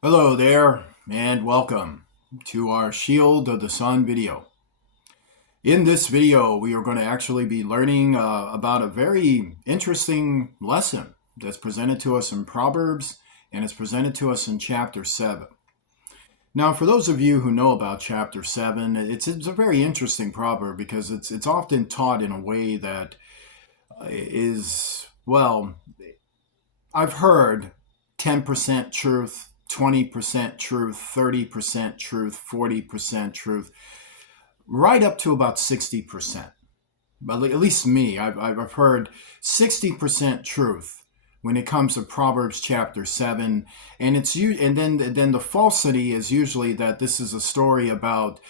Hello there, and welcome to our Shield of the Sun video. In this video, we are going to actually be learning about a very interesting lesson that's presented to us in Proverbs, and it's presented to us in chapter 7. Now, for those of you who know about chapter 7, it's a very interesting proverb because it's often taught in a way that well, I've heard 10% truth, 20% truth, 30% truth, 40% truth, right up to about 60%. But at least me, I've heard 60% truth when it comes to Proverbs chapter 7. And then the falsity is usually that this is a story about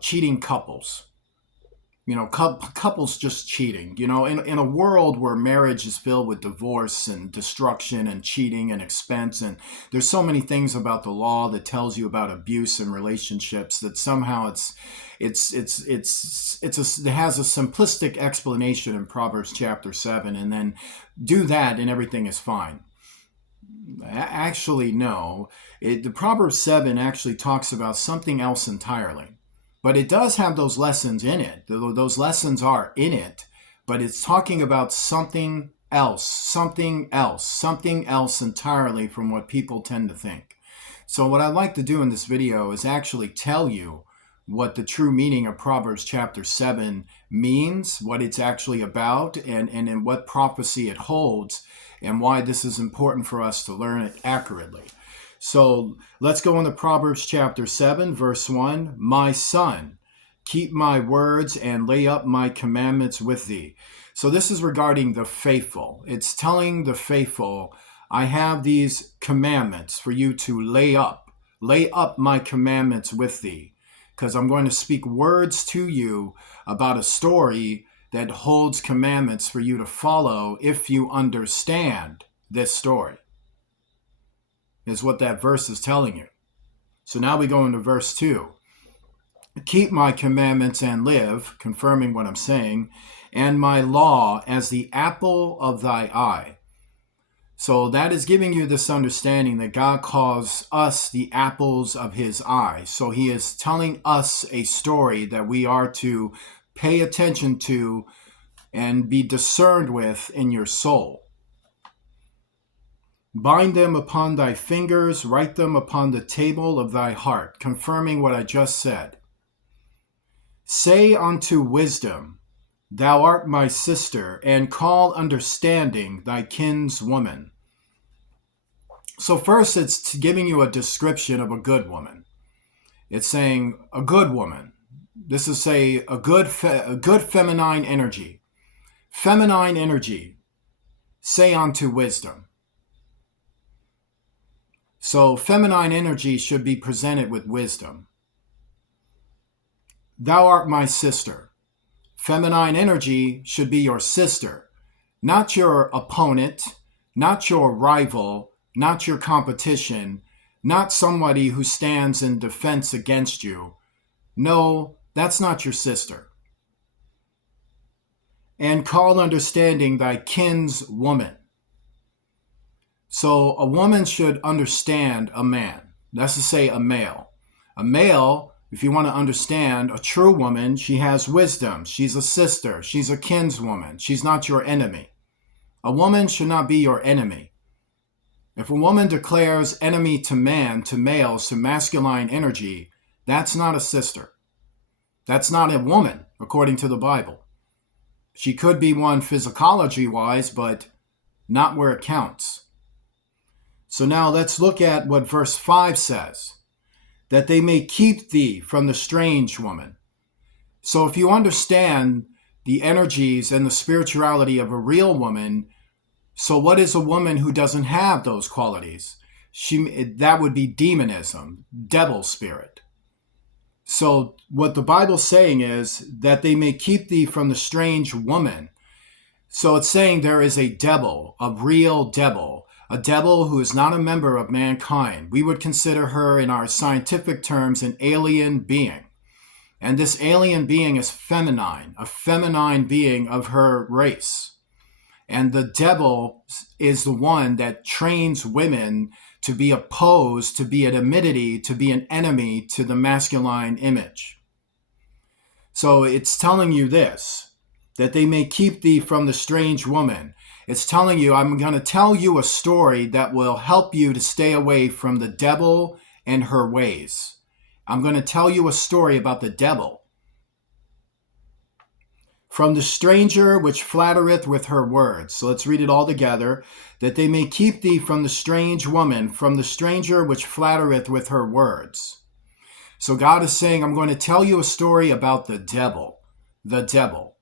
cheating couples. Couples just cheating. In a world where marriage is filled with divorce and destruction and cheating and expense, and there's so many things about the law that tells you about abuse in relationships that somehow it has a simplistic explanation in Proverbs chapter 7, and then do that and everything is fine. Actually, no. The Proverbs 7 actually talks about something else entirely. But it does have those lessons in it. Those lessons are in it, but it's talking about something else, something else, something else entirely from what people tend to think. So what I'd like to do in this video is actually tell you what the true meaning of Proverbs chapter 7 means, what it's actually about, and in what prophecy it holds, and why this is important for us to learn it accurately. So let's go into Proverbs chapter 7, verse 1. My son, keep my words and lay up my commandments with thee. So this is regarding the faithful. It's telling the faithful, I have these commandments for you to lay up. Lay up my commandments with thee. Because I'm going to speak words to you about a story that holds commandments for you to follow if you understand this story, is what that verse is telling you. So now we go into verse 2. Keep my commandments and live, confirming what I'm saying, and my law as the apple of thy eye. So that is giving you this understanding that God calls us the apples of his eye. So he is telling us a story that we are to pay attention to and be discerned with in your soul. Bind them upon thy fingers, write them upon the table of thy heart, confirming what I just said. Say unto wisdom, thou art my sister, and call understanding thy kinswoman. So first it's giving you a description of a good woman. It's saying a good woman. This is a good feminine energy. Feminine energy. Say unto wisdom. So feminine energy should be presented with wisdom. Thou art my sister. Feminine energy should be your sister, not your opponent, not your rival, not your competition, not somebody who stands in defense against you. No, that's not your sister. And call understanding thy kinswoman. So a woman should understand a man. That's to say a male. A male, if you want to understand a true woman, she has wisdom. She's a sister. She's a kinswoman. She's not your enemy. A woman should not be your enemy. If a woman declares enemy to man, to males, to masculine energy, that's not a sister. That's not a woman, according to the Bible. She could be one physicology-wise, but not where it counts. So now let's look at what verse 5 says, that they may keep thee from the strange woman. So if you understand the energies and the spirituality of a real woman, so what is a woman who doesn't have those qualities? That would be demonism, devil spirit. So what the Bible's saying is that they may keep thee from the strange woman. So it's saying there is a devil, a real devil, a devil who is not a member of mankind. We would consider her, in our scientific terms, an alien being. And this alien being is feminine, a feminine being of her race. And the devil is the one that trains women to be opposed, to be an enmity, to be an enemy to the masculine image. So it's telling you this, that they may keep thee from the strange woman. It's telling you, I'm going to tell you a story that will help you to stay away from the devil and her ways. I'm going to tell you a story about the devil. From the stranger which flattereth with her words. So let's read it all together. That they may keep thee from the strange woman, from the stranger which flattereth with her words. So God is saying, I'm going to tell you a story about the devil. The devil.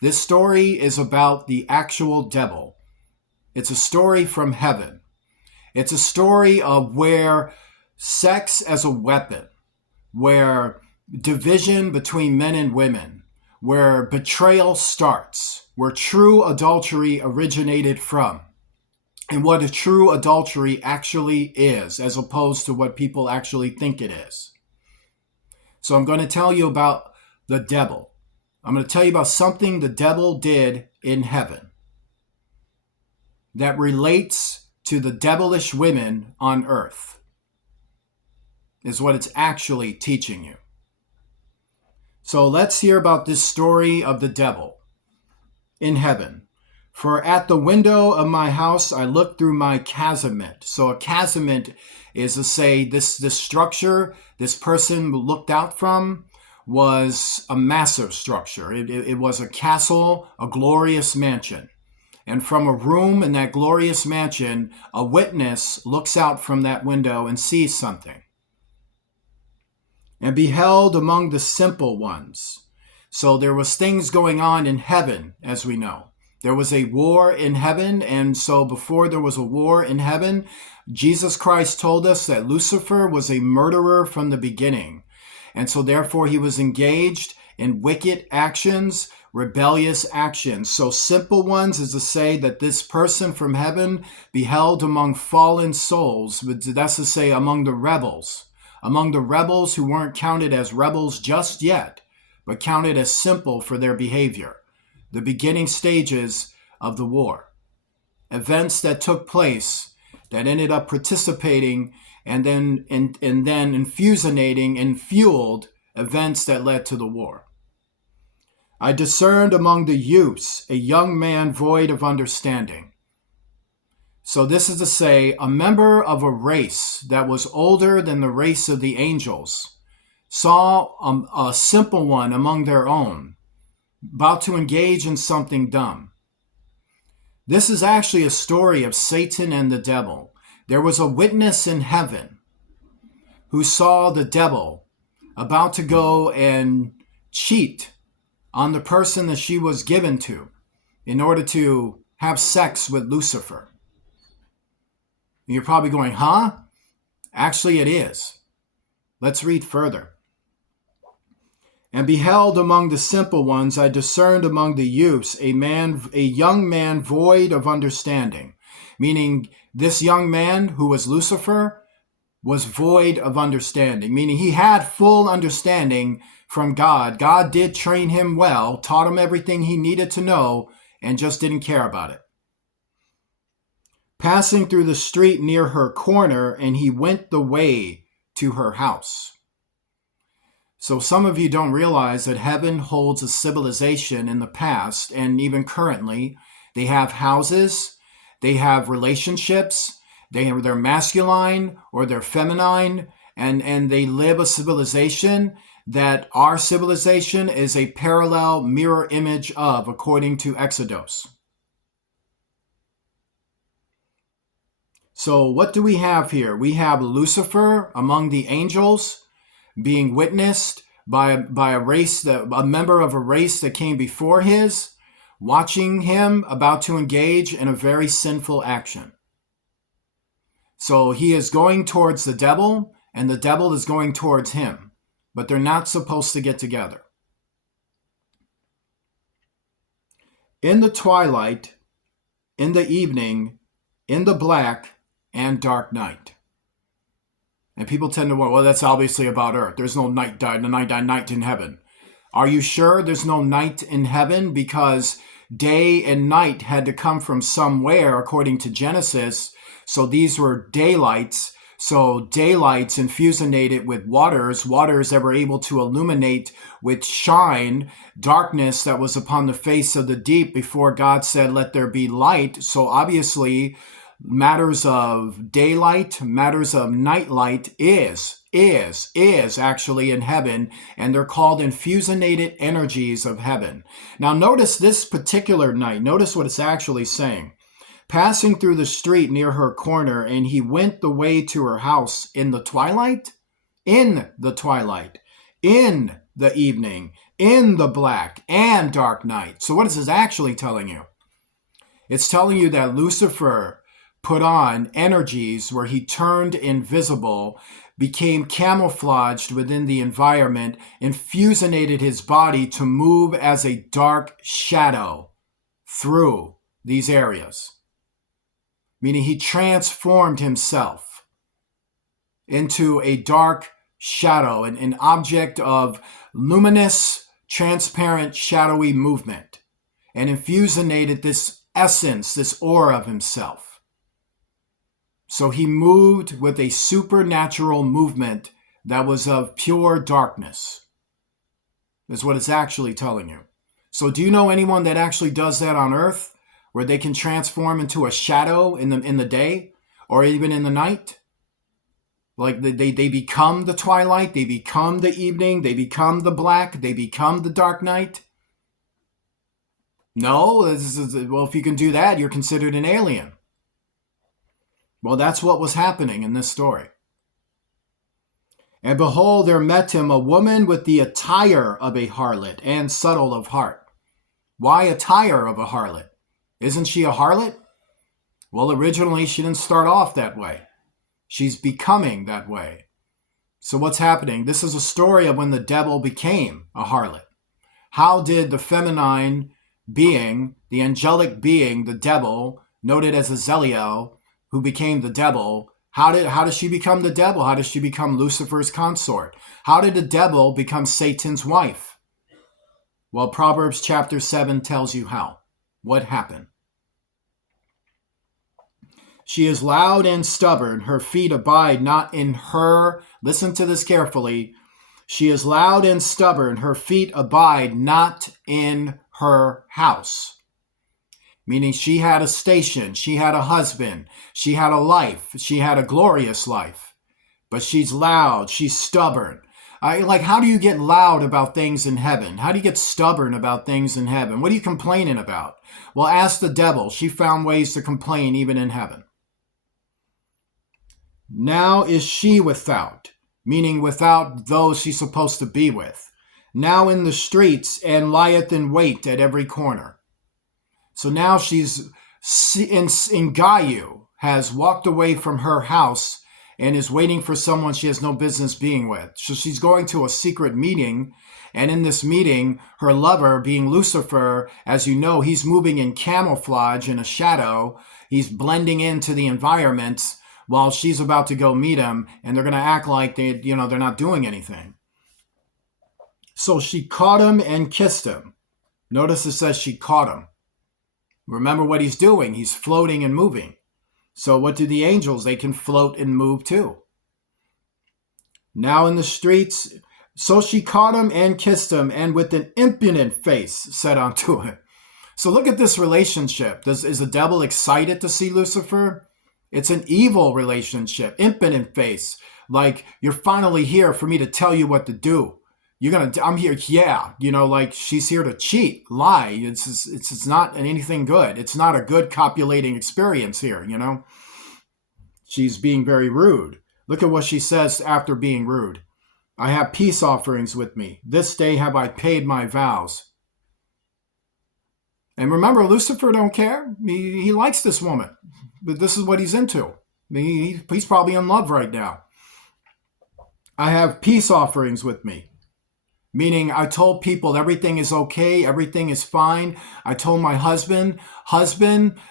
This story is about the actual devil. It's a story from heaven. It's a story of where sex as a weapon, where division between men and women, where betrayal starts, where true adultery originated from, and what a true adultery actually is, as opposed to what people actually think it is. So I'm going to tell you about the devil. I'm going to tell you about something the devil did in heaven that relates to the devilish women on earth, is what it's actually teaching you. So let's hear about this story of the devil in heaven. For at the window of my house I looked through my casement. So a casement is to say this structure this person looked out from was a massive structure. It was a castle, a glorious mansion. And from a room in that glorious mansion, a witness looks out from that window and sees something. And beheld among the simple ones. So there was things going on in heaven, as we know. There was a war in heaven, and so before there was a war in heaven, Jesus Christ told us that Lucifer was a murderer from the beginning. And so therefore he was engaged in wicked actions, rebellious actions. So simple ones is to say that this person from heaven beheld among fallen souls, that's to say among the rebels who weren't counted as rebels just yet, but counted as simple for their behavior. The beginning stages of the war. Events that took place that ended up participating and then infusionating and fueled events that led to the war. I discerned among the youths a young man void of understanding. So this is to say, a member of a race that was older than the race of the angels saw a simple one among their own about to engage in something dumb. This is actually a story of Satan and the devil. There was a witness in heaven who saw the devil about to go and cheat on the person that she was given to in order to have sex with Lucifer. You're probably going, huh? Actually, it is. Let's read further. And beheld among the simple ones, I discerned among the youths a young man void of understanding. Meaning this young man who was Lucifer was void of understanding. Meaning he had full understanding from God. God did train him well, taught him everything he needed to know, and just didn't care about it. Passing through the street near her corner, and he went the way to her house. So some of you don't realize that heaven holds a civilization in the past, and even currently, they have houses, they have relationships, they're masculine or they're feminine, and they live a civilization that our civilization is a parallel mirror image of, according to Exodus. So what do we have here? We have Lucifer among the angels being witnessed by a member of a race that came before his, watching him about to engage in a very sinful action. So he is going towards the devil, and the devil is going towards him, but they're not supposed to get together. In the twilight, in the evening, in the black and dark night. And people tend to, well, that's obviously about earth. There's no night in heaven. Are you sure there's no night in heaven? Because day and night had to come from somewhere, according to Genesis, So these were daylights. So daylights infusionated with waters that were able to illuminate with shine darkness that was upon the face of the deep before God said, let there be light. So obviously, matters of daylight, matters of nightlight is actually in heaven, and they're called infusionated energies of heaven. Now notice this particular night. Notice what it's actually saying. Passing through the street near her corner, and he went the way to her house in the twilight, in the twilight, in the evening, in the black and dark night. So what is this actually telling you? It's telling you that Lucifer put on energies where he turned invisible, became camouflaged within the environment, infusionated his body to move as a dark shadow through these areas. Meaning he transformed himself into a dark shadow, an object of luminous, transparent, shadowy movement, and infusionated this essence, this aura of himself. So he moved with a supernatural movement that was of pure darkness, is what it's actually telling you. So do you know anyone that actually does that on earth? Where they can transform into a shadow in the day or even in the night? Like they become the twilight, they become the evening, they become the black, they become the dark night? No, well, if you can do that, you're considered an alien. Well, that's what was happening in this story. And behold, there met him a woman with the attire of a harlot and subtle of heart. Why attire of a harlot? Isn't she a harlot? Well, originally she didn't start off that way. She's becoming that way. So what's happening? This is a story of when the devil became a harlot. How did the feminine being, the angelic being, the devil, noted as Azrael, who became the devil, how does she become the devil? How does she become Lucifer's consort? How did the devil become Satan's wife? Well, Proverbs chapter 7 tells you how. What happened? She is loud and stubborn. Her feet abide not in her. Listen to this carefully. She is loud and stubborn. Her feet abide not in her house. Meaning she had a station. She had a husband. She had a life. She had a glorious life. But she's loud. She's stubborn. How do you get loud about things in heaven? How do you get stubborn about things in heaven? What are you complaining about? Well, ask the devil. She found ways to complain even in heaven. Now is she without, meaning without those she's supposed to be with. Now in the streets and lieth in wait at every corner. So now she's in Gayu, has walked away from her house and is waiting for someone she has no business being with. So she's going to a secret meeting, and in this meeting, her lover, being Lucifer, as you know, he's moving in camouflage in a shadow. He's blending into the environment while she's about to go meet him, and they're going to act like they're not doing anything. So she caught him and kissed him. Notice it says she caught him. Remember what he's doing. He's floating and moving. So what do the angels? They can float and move too. Now in the streets, so she caught him and kissed him, and with an impudent face said unto him. So look at this relationship. Is the devil excited to see Lucifer? It's an evil relationship, impudent face. Like, you're finally here for me to tell you what to do. I'm here, yeah. Like she's here to cheat, lie. It's not anything good. It's not a good copulating experience here, She's being very rude. Look at what she says after being rude. I have peace offerings with me. This day have I paid my vows. And remember, Lucifer don't care. He likes this woman. But this is what he's into. He's probably in love right now. I have peace offerings with me. Meaning I told people everything is okay, everything is fine. I told my husband,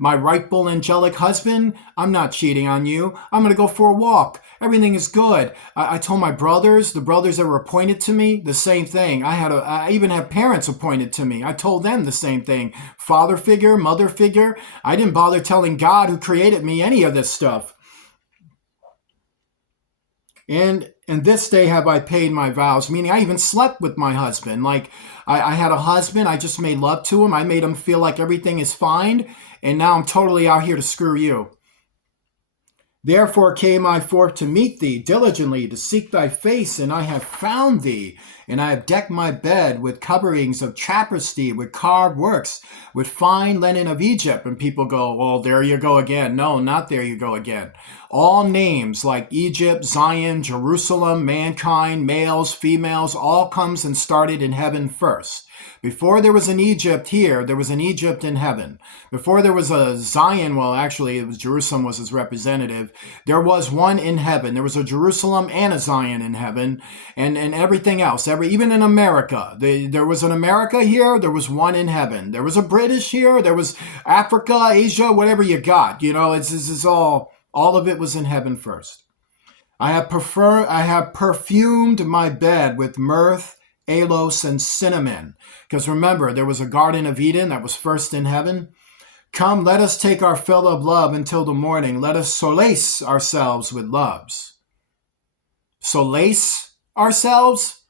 my rightful angelic husband, I'm not cheating on you. I'm going to go for a walk. Everything is good. I told my brothers, the brothers that were appointed to me, the same thing. I even had parents appointed to me. I told them the same thing. Father figure, mother figure. I didn't bother telling God who created me any of this stuff. And this day have I paid my vows, meaning I even slept with my husband. Like I had a husband, I just made love to him. I made him feel like everything is fine. And now I'm totally out here to screw you. Therefore came I forth to meet thee diligently, to seek thy face, and I have found thee. And I have decked my bed with coverings of tapestry, with carved works, with fine linen of Egypt. And people go, well, there you go again. No, not there you go again. All names like Egypt, Zion, Jerusalem, mankind, males, females, all comes and started in heaven first. Before there was an Egypt here, there was an Egypt in heaven. Before there was a Zion, well, actually, it was Jerusalem was his representative. There was one in heaven. There was a Jerusalem and a Zion in heaven, and everything else. Even in America, there was an America here. There was one in heaven. There was a British here. There was Africa, Asia, whatever you got. You know, it's all of it was in heaven first. I have perfumed my bed with myrrh, aloes, and cinnamon. Because remember, there was a Garden of Eden that was first in heaven. Come, let us take our fill of love until the morning. Let us solace ourselves with loves. Solace ourselves?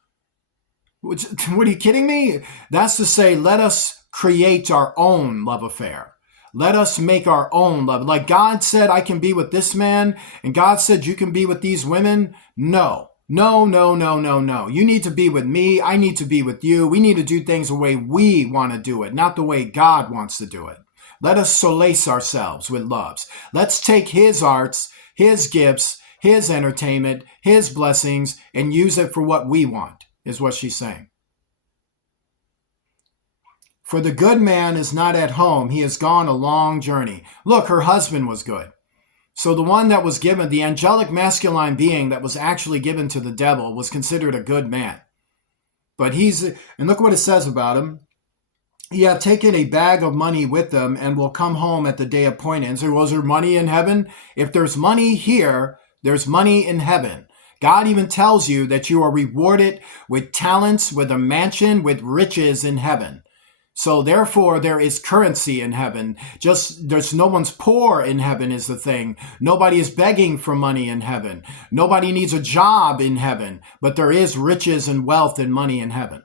What are you kidding me? That's to say, let us create our own love affair. Let us make our own love. Like God said, I can be with this man, and God said, you can be with these women. No. No. You need to be with me. I need to be with you. We need to do things the way we want to do it, not the way God wants to do it. Let us solace ourselves with loves. Let's take his arts, his gifts, his entertainment, his blessings, and use it for what we want, is what she's saying. For the good man is not at home. He has gone a long journey. Look, her husband was good. So the one that was given, the angelic masculine being that was actually given to the devil, was considered a good man. But and look what it says about him. He hath taken a bag of money with him and will come home at the day appointed. And so, was there money in heaven? If there's money here, there's money in heaven. God even tells you that you are rewarded with talents, with a mansion, with riches in heaven. So therefore, there is currency in heaven. There's no one's poor in heaven is the thing. Nobody is begging for money in heaven. Nobody needs a job in heaven, but there is riches and wealth and money in heaven.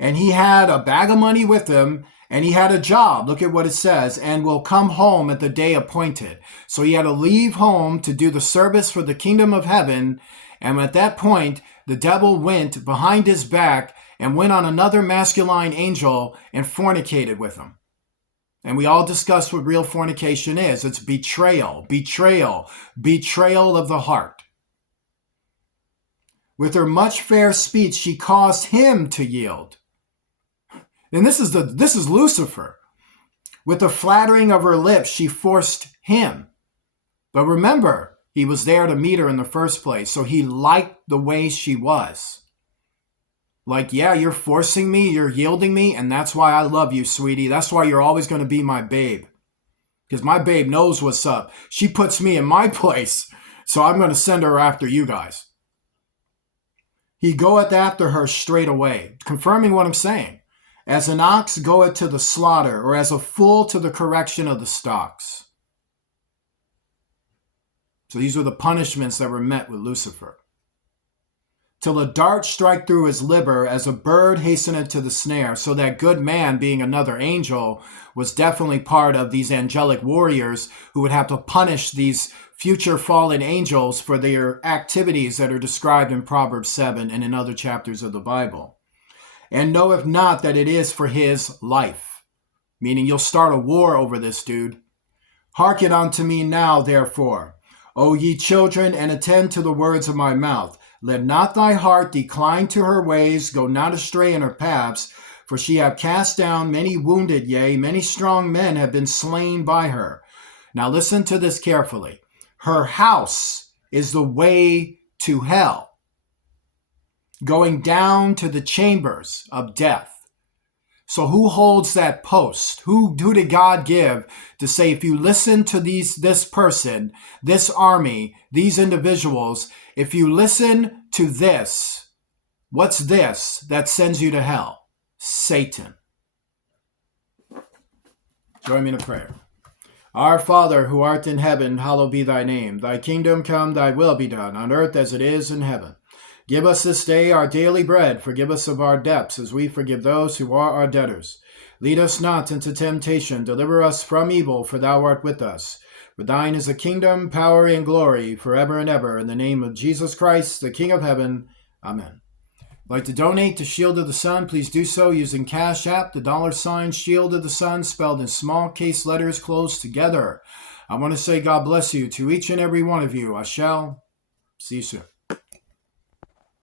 And he had a bag of money with him, and he had a job. Look at what it says, and will come home at the day appointed. So he had to leave home to do the service for the kingdom of heaven. And at that point, the devil went behind his back and went on another masculine angel and fornicated with him. And we all discussed what real fornication is. It's betrayal of the heart. With her much fair speech, she caused him to yield. And this is Lucifer. With the flattering of her lips, she forced him. But remember, he was there to meet her in the first place, so he liked the way she was. Like, yeah, you're forcing me, you're yielding me, and that's why I love you, sweetie. That's why you're always going to be my babe. Because my babe knows what's up. She puts me in my place, so I'm going to send her after you guys. He goeth after her straight away, confirming what I'm saying. As an ox goeth to the slaughter, or as a fool to the correction of the stocks. So these were the punishments that were met with Lucifer. Till a dart strike through his liver, as a bird hasteneth to the snare. So that good man, being another angel, was definitely part of these angelic warriors who would have to punish these future fallen angels for their activities that are described in Proverbs 7 and in other chapters of the Bible. And knoweth not that it is for his life. Meaning you'll start a war over this dude. Hearken unto me now, therefore, O ye children, and attend to the words of my mouth. Let not thy heart decline to her ways, go not astray in her paths, for she hath cast down many wounded, yea, many strong men have been slain by her. Now listen to this carefully. Her house is the way to hell. going down to the chambers of death. So who holds that post? Who did God give to say, if you listen to this person, this army, these individuals, if you listen to this, what's this that sends you to hell? Satan. Join me in a prayer. Our Father, who art in heaven, hallowed be thy name. Thy kingdom come, thy will be done, on earth as it is in heaven. Give us this day our daily bread. Forgive us of our debts, as we forgive those who are our debtors. Lead us not into temptation. Deliver us from evil, for thou art with us. For thine is the kingdom, power, and glory, forever and ever. In the name of Jesus Christ, the King of heaven. Amen. If you'd like to donate to Shield of the Sun, please do so using Cash App, the $ Shield of the Sun, spelled in small case letters closed together. I want to say God bless you to each and every one of you. I shall see you soon.